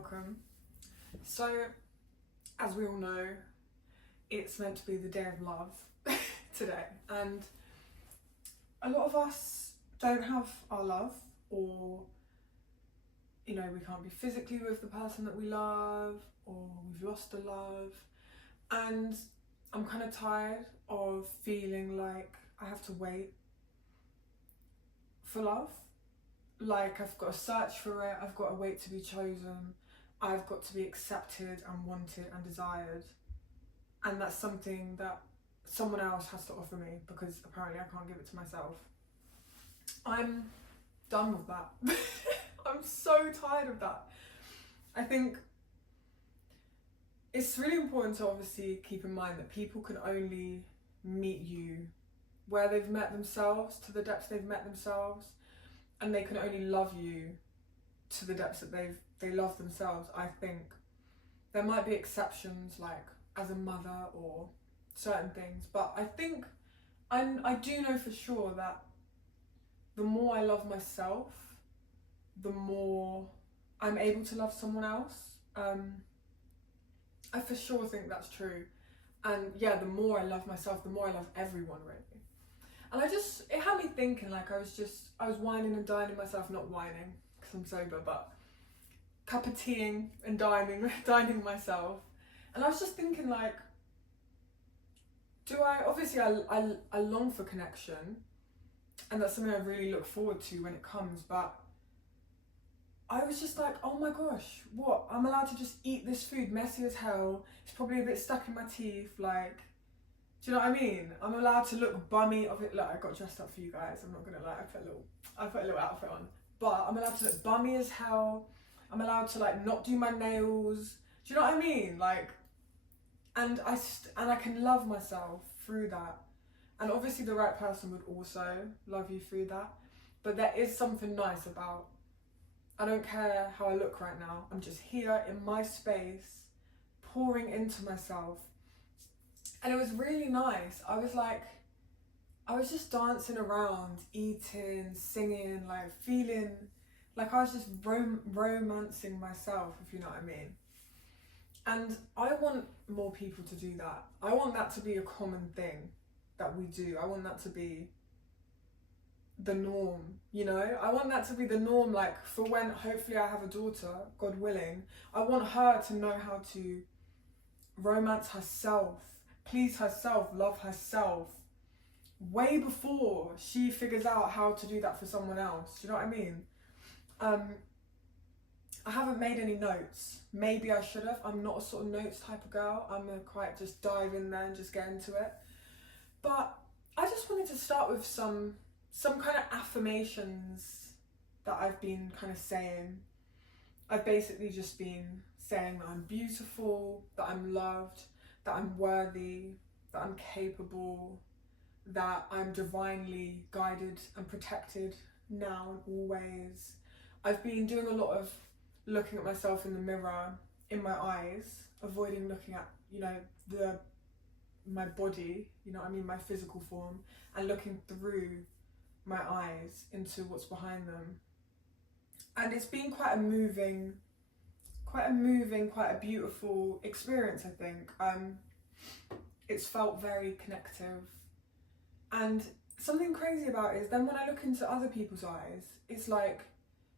welcome. So, as we all know, it's meant to be the day of love today, and a lot of us don't have our love, or we can't be physically with the person that we love, or we've lost a love, and I'm kind of tired of feeling like I have to wait for love. Like, I've got to search for it, I've got to wait to be chosen, I've got to be accepted and wanted and desired. And that's something that someone else has to offer me, because apparently I can't give it to myself. I'm done with that. I'm so tired of that. I think it's really important to obviously keep in mind that people can only meet you where they've met themselves, to the depths they've met themselves, and they can only love you to the depths that they love themselves. I think there might be exceptions, like as a mother or certain things, but I think I do know for sure that the more I love myself, the more I'm able to love someone else. I for sure think that's true. And yeah, the more I love myself, the more I love everyone, really. And it had me thinking, like I was whining and dining myself, not whining because I'm sober, but cup of teaing and dining myself. And I was just thinking, like, obviously I long for connection, and that's something I really look forward to when it comes, but I was just like, oh my gosh, what? I'm allowed to just eat this food, messy as hell, it's probably a bit stuck in my teeth, like, do you know what I mean? I'm allowed to look bummy of it. Look, I got dressed up for you guys, I'm not gonna lie, I put a little outfit on, but I'm allowed to look bummy as hell, I'm allowed to like not do my nails, do you know what I mean? Like, and I can love myself through that. And obviously the right person would also love you through that. But there is something nice about, I don't care how I look right now, I'm just here in my space, pouring into myself. And it was really nice. I was just dancing around, eating, singing, like feeling like I was just romancing myself, if you know what I mean. And I want more people to do that. I want that to be a common thing that we do. I want that to be the norm, I want that to be the norm, like for when hopefully I have a daughter, God willing. I want her to know how to romance herself, please herself, love herself, way before she figures out how to do that for someone else. Do you know what I mean? I haven't made any notes. Maybe I should have. I'm not a sort of notes type of girl. I'm gonna quite just dive in there and just get into it. But I just wanted to start with some kind of affirmations that I've been kind of saying. I've basically just been saying that I'm beautiful, that I'm loved, that I'm worthy, that I'm capable, that I'm divinely guided and protected now and always. I've been doing a lot of looking at myself in the mirror, in my eyes, avoiding looking at, my body, my physical form, and looking through my eyes into what's behind them. And it's been quite a moving, quite a beautiful experience, I think. It's felt very connective. And something crazy about it is then when I look into other people's eyes, it's like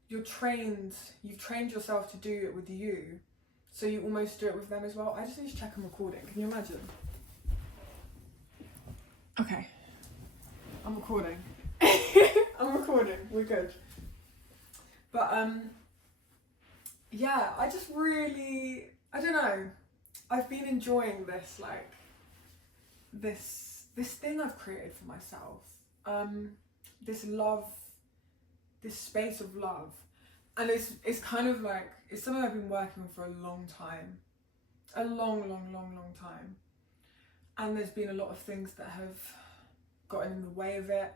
you've trained yourself to do it with you, so you almost do it with them as well. I just need to check I'm recording. Can you imagine? Okay, I'm recording. I'm recording, we're good. But yeah, I just really, I don't know, I've been enjoying this, like, this thing I've created for myself, this love, this space of love. And it's kind of like, it's something I've been working on for a long time, a long time. And there's been a lot of things that have gotten in the way of it.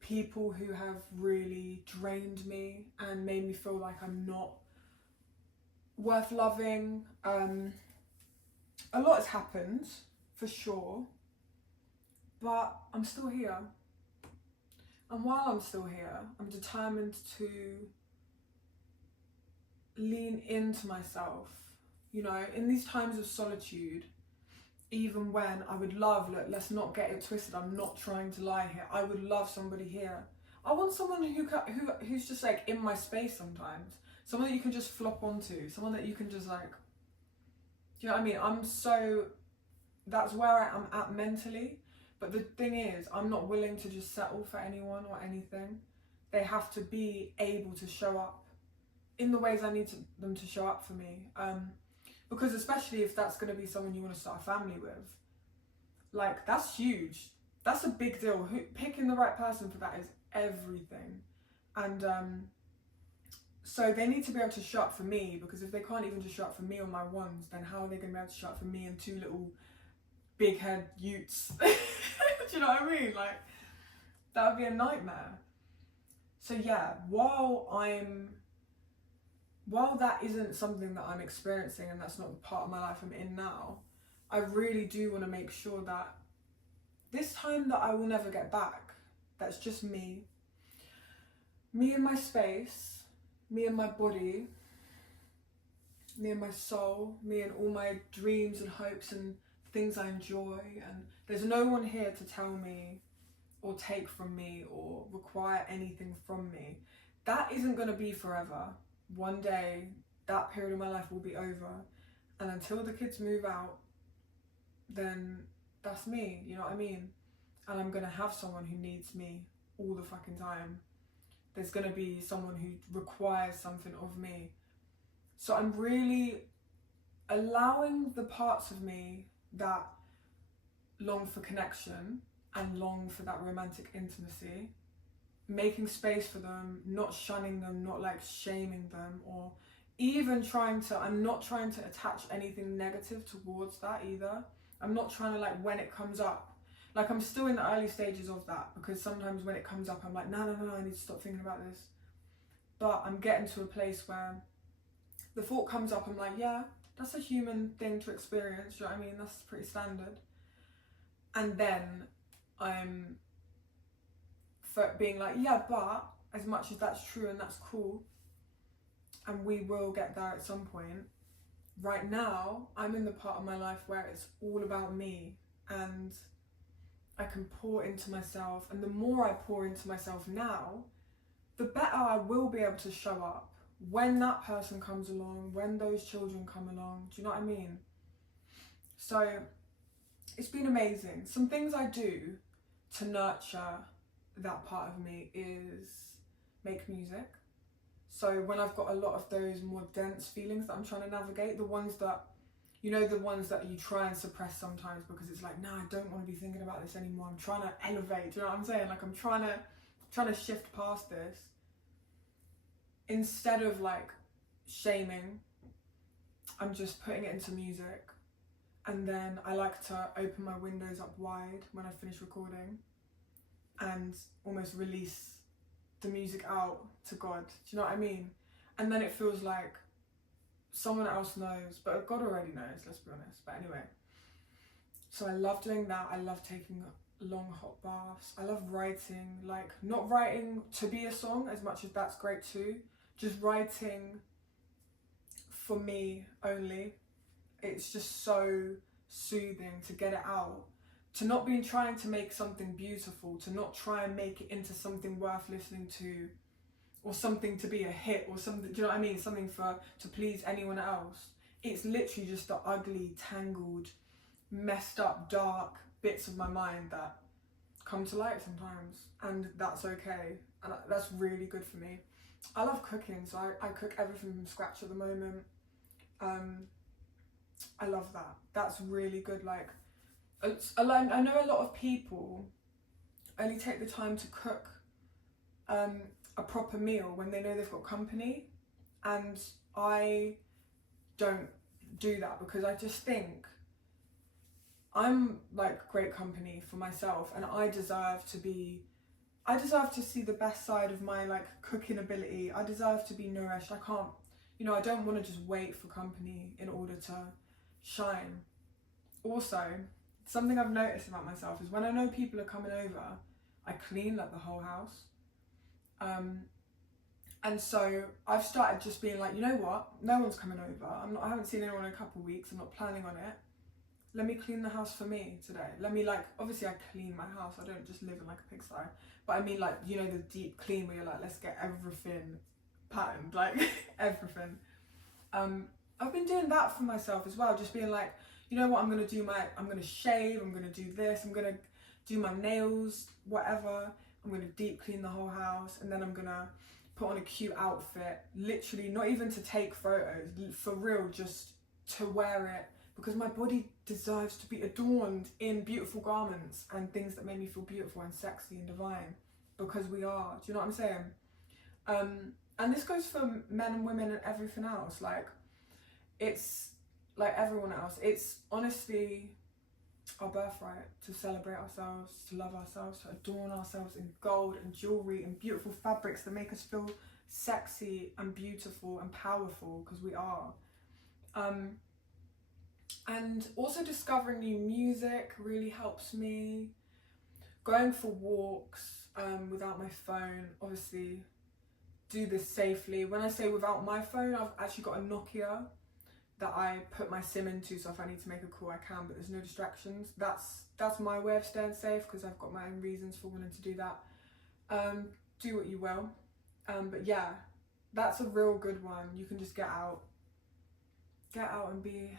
People who have really drained me and made me feel like I'm not worth loving. A lot has happened, for sure, but I'm still here. And while I'm still here, I'm determined to lean into myself, you know, in these times of solitude. Even when I would love, look, let's not get it twisted, I'm not trying to lie here, I would love somebody here. I want someone who's just like in my space sometimes. Someone that you can just flop onto. Someone that you can just like, do you know what I mean? That's where I am at mentally. But the thing is, I'm not willing to just settle for anyone or anything. They have to be able to show up in the ways I need them to show up for me. Because especially if that's going to be someone you want to start a family with, like, that's huge. That's a big deal. Picking the right person for that is everything. And so they need to be able to show up for me, because if they can't even just show up for me on my ones, then how are they going to be able to show up for me and two little big head utes? Do you know what I mean? Like, that would be a nightmare. So yeah, while that isn't something that I'm experiencing and that's not the part of my life I'm in now, I really do want to make sure that this time that I will never get back, that's just me and my space, me and my body, me and my soul, me and all my dreams and hopes and things I enjoy, and there's no one here to tell me or take from me or require anything from me. That isn't going to be forever. One day that period of my life will be over, and until the kids move out, then that's me, you know what I mean? And I'm gonna have someone who needs me all the fucking time. There's gonna be someone who requires something of me. So I'm really allowing the parts of me that long for connection and long for that romantic intimacy, making space for them, not shunning them, not like shaming them, or even I'm not trying to attach anything negative towards that either. I'm not trying to, like, when it comes up, like, I'm still in the early stages of that, because sometimes when it comes up I'm like, no, I need to stop thinking about this. But I'm getting to a place where the thought comes up, I'm like, yeah, that's a human thing to experience, you know what I mean? That's pretty standard. And then I'm being like, yeah, but as much as that's true and that's cool, and we will get there at some point, right now I'm in the part of my life where it's all about me, and I can pour into myself, and the more I pour into myself now, the better I will be able to show up when that person comes along, when those children come along. Do you know what I mean? So it's been amazing. Some things I do to nurture that part of me is make music. So when I've got a lot of those more dense feelings that I'm trying to navigate, the ones that you try and suppress sometimes because it's like, nah, I don't want to be thinking about this anymore, I'm trying to elevate, do you know what I'm saying? Like, I'm trying to shift past this. Instead of like shaming, I'm just putting it into music. And then I like to open my windows up wide when I finish recording and almost release the music out to God. Do you know what I mean? And then it feels like someone else knows, but God already knows, let's be honest. But anyway, so I love doing that. I love taking long hot baths. I love writing, like, not writing to be a song as much as that's great too, just writing for me only. It's just so soothing to get it out, to not be trying to make something beautiful, to not try and make it into something worth listening to, or something to be a hit, or something, do you know what I mean? Something to please anyone else. It's literally just the ugly, tangled, messed up, dark bits of my mind that come to light sometimes, and that's okay, and that's really good for me. I love cooking, so I cook everything from scratch at the moment. I love that. That's really good. Like, I know a lot of people only take the time to cook a proper meal when they know they've got company, and I don't do that because I just think I'm like great company for myself, and I deserve to see the best side of my like cooking ability. I deserve to be nourished. I can't, I don't want to just wait for company in order to shine. Also, something I've noticed about myself is when I know people are coming over, I clean like the whole house. And so I've started just being like, you know what? No one's coming over. I haven't seen anyone in a couple of weeks. I'm not planning on it. Let me clean the house for me today. Let me, like, obviously I clean my house. I don't just live in like a pigsty. But I mean, like, you know, the deep clean where you're like, let's get everything patterned, like everything. I've been doing that for myself as well. Just being like, you know what? I'm gonna shave. I'm gonna do this. I'm gonna do my nails, whatever. I'm gonna deep clean the whole house, and then I'm gonna put on a cute outfit. Literally, not even to take photos, for real, just to wear it, because my body deserves to be adorned in beautiful garments and things that make me feel beautiful and sexy and divine, because we are. Do you know what I'm saying? And this goes for men and women and everything else. Like, it's like everyone else. It's honestly our birthright to celebrate ourselves, to love ourselves, to adorn ourselves in gold and jewelry and beautiful fabrics that make us feel sexy and beautiful and powerful, because we are. And also discovering new music really helps me. Going for walks without my phone, obviously do this safely. When I say without my phone, I've actually got a Nokia that I put my SIM into, so if I need to make a call I can, but there's no distractions. That's my way of staying safe, because I've got my own reasons for wanting to do that. Do what you will. But yeah, that's a real good one. You can just get out and be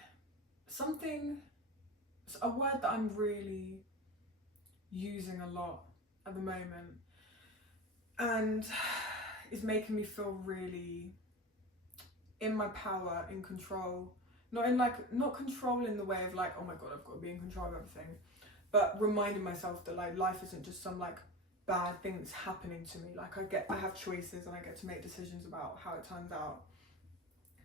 something. It's a word that I'm really using a lot at the moment, and is making me feel really in my power, in control. Not control in the way of like, oh my god, I've got to be in control of everything, but reminding myself that like life isn't just some like bad thing that's happening to me. Like I have choices and I get to make decisions about how it turns out.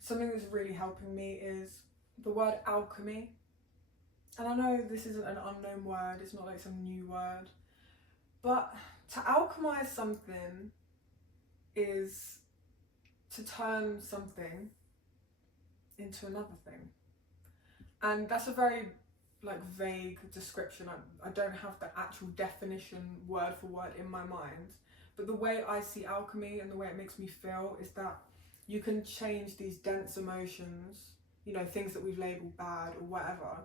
Something that's really helping me is the word alchemy. And I know this isn't an unknown word, it's not like some new word, but to alchemize something is to turn something into another thing. And that's a very like vague description. I don't have the actual definition word for word in my mind, but the way I see alchemy and the way it makes me feel is that you can change these dense emotions, you know, things that we've labeled bad or whatever,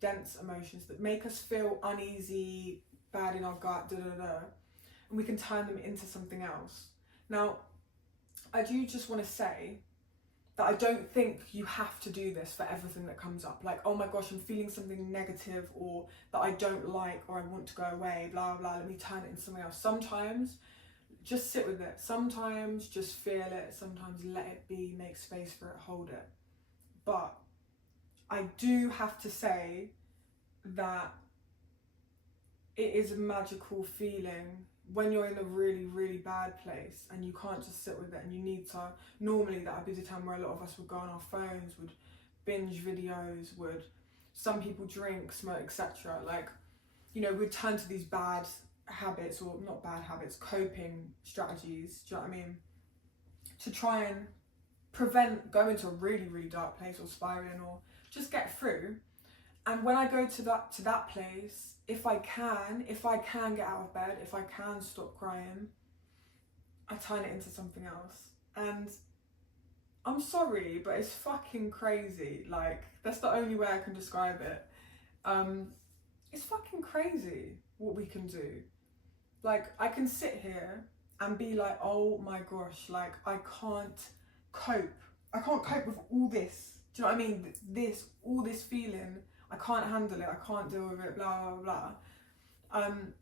dense emotions that make us feel uneasy, bad in our gut, and we can turn them into something else. Now, I do just want to say that I don't think you have to do this for everything that comes up. Like, oh my gosh, I'm feeling something negative, or that I don't like, or I want to go away, blah, blah, let me turn it into something else. Sometimes just sit with it. Sometimes just feel it. Sometimes let it be, make space for it, hold it. But I do have to say that it is a magical feeling when you're in a really, really bad place and you can't just sit with it, and you need to. Normally that would be the time where a lot of us would go on our phones, would binge videos, some people drink, smoke, etc. Like, you know, we'd turn to these bad habits, or not bad habits, coping strategies, do you know what I mean, to try and prevent going to a really, really dark place or spiraling, or just get through. And when I go to that place, if I can get out of bed, if I can stop crying, I turn it into something else. And I'm sorry, but it's fucking crazy. Like, that's the only way I can describe it. It's fucking crazy what we can do. Like, I can sit here and be like, oh my gosh, like, I can't cope with all this. Do you know what I mean? All this feeling, I can't handle it, I can't deal with it, blah, blah, blah.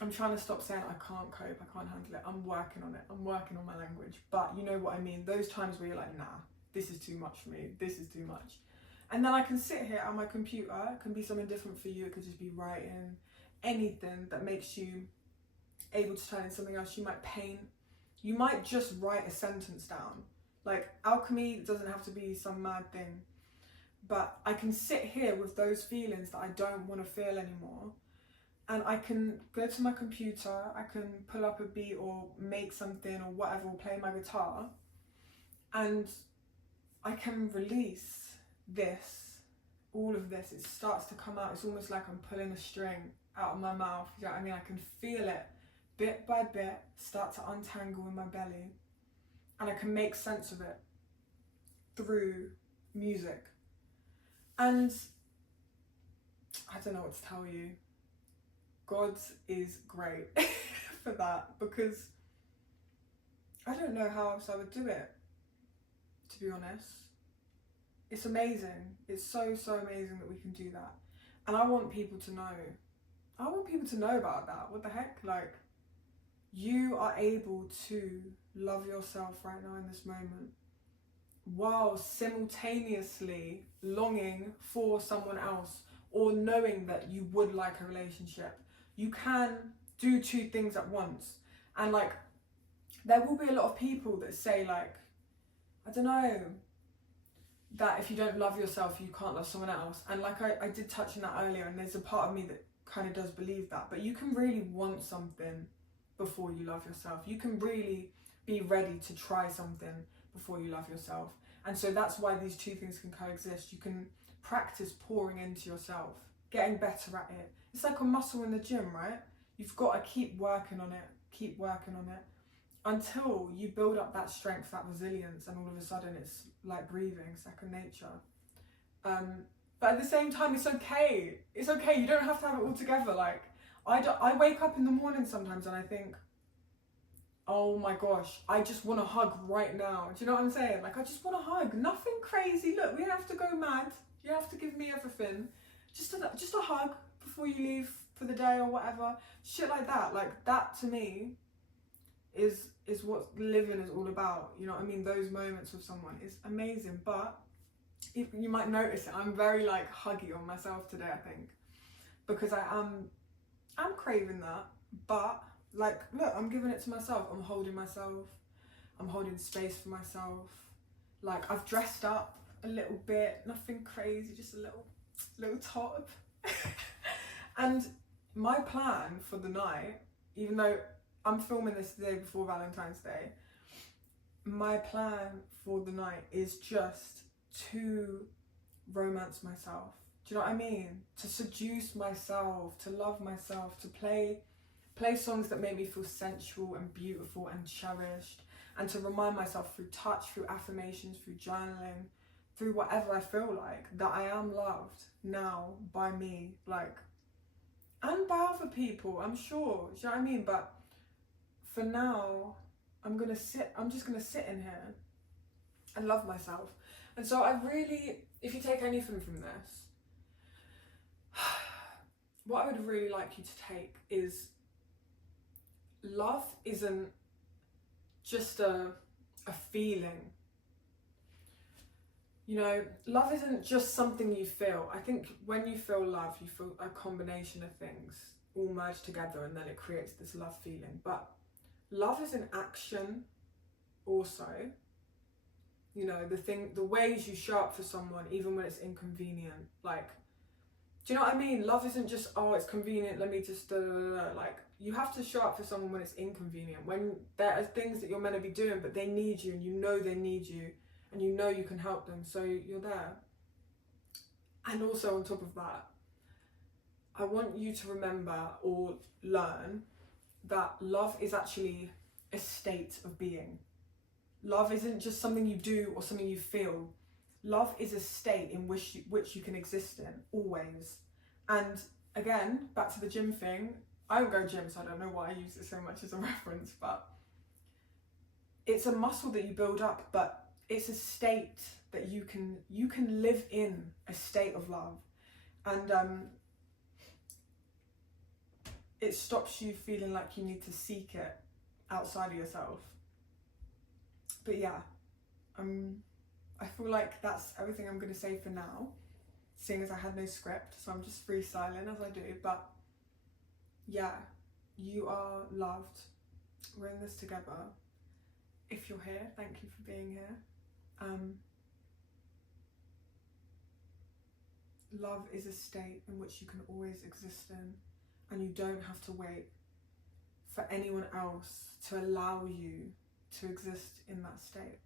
I'm trying to stop saying I can't cope, I can't handle it. I'm working on it. I'm working on my language. But you know what I mean? Those times where you're like, nah, this is too much for me. This is too much. And then I can sit here at my computer. It can be something different for you. It could just be writing. Anything that makes you able to turn into something else. You might paint. You might just write a sentence down. Like, alchemy doesn't have to be some mad thing. But I can sit here with those feelings that I don't want to feel anymore. And I can go to my computer, I can pull up a beat or make something or whatever, or play my guitar. And I can release all of this. It starts to come out. It's almost like I'm pulling a string out of my mouth. You know what I mean? I can feel it bit by bit start to untangle in my belly. and I can make sense of it through music. And I don't know what to tell you. God is great for that, because I don't know how else I would do it, to be honest. It's amazing. It's so, so amazing that we can do that. And I want people to know. I want people to know about that. What the heck? Like, you are able to love yourself right now in this moment, while simultaneously longing for someone else, or knowing that you would like a relationship. You can do two things at once. And like, there will be a lot of people that say like, I don't know, that if you don't love yourself, you can't love someone else. And like I did touch on that earlier, and there's a part of me that kind of does believe that. But you can really want something before you love yourself. You can really be ready to try something before you love yourself. And so that's why these two things can coexist. You can practice pouring into yourself, getting better at it. It's like a muscle in the gym, right? You've got to keep working on it until you build up that strength, that resilience, and all of a sudden it's like breathing, second nature. But at the same time, it's okay. It's okay. You don't have to have it all together. Like, I wake up in the morning sometimes and I think, oh my gosh, I just want a hug right now. Do you know what I'm saying? Like, I just want a hug. Nothing crazy. Look, we don't have to go mad. You have to give me everything. Just a hug before you leave for the day or whatever. Shit like that. Like, that to me is what living is all about. You know what I mean? Those moments with someone is amazing. But you might notice it, I'm very like huggy on myself today, I think, because I'm craving that. But like, look, I'm giving it to myself. I'm holding myself. I'm holding space for myself. Like, I've dressed up a little bit, nothing crazy, just a little top. And my plan for the night, even though I'm filming this the day before Valentine's Day, my plan for the night is just to romance myself. Do you know what I mean? To seduce myself, to love myself, to play songs that make me feel sensual and beautiful and cherished, and to remind myself through touch, through affirmations, through journaling, through whatever I feel like, that I am loved now by me, like, and by other people, I'm sure. Do you know what I mean? But for now, I'm just gonna sit in here and love myself. And so I really, if you take anything from this, what I would really like you to take is, love isn't just a feeling. You know, love isn't just something you feel. I think when you feel love, you feel a combination of things all merged together, and then it creates this love feeling. But love is an action also. You know, the ways you show up for someone, even when it's inconvenient. Like, do you know what I mean? Love isn't just, oh, it's convenient, let me just, like, you have to show up for someone when it's inconvenient, when there are things that you're meant to be doing, but they need you, and you know they need you, and you know you can help them, so you're there. And also on top of that, I want you to remember or learn that love is actually a state of being. Love isn't just something you do or something you feel. Love is a state in which you can exist in, always. And again, back to the gym thing, I don't go gym, so I don't know why I use it so much as a reference, but it's a muscle that you build up, but it's a state that you can live in, a state of love. And it stops you feeling like you need to seek it outside of yourself. But yeah, I feel like that's everything I'm going to say for now, seeing as I had no script, so I'm just freestyling as I do. But yeah, you are loved. We're in this together. If you're here, thank you for being here. Love is a state in which you can always exist in, and you don't have to wait for anyone else to allow you to exist in that state.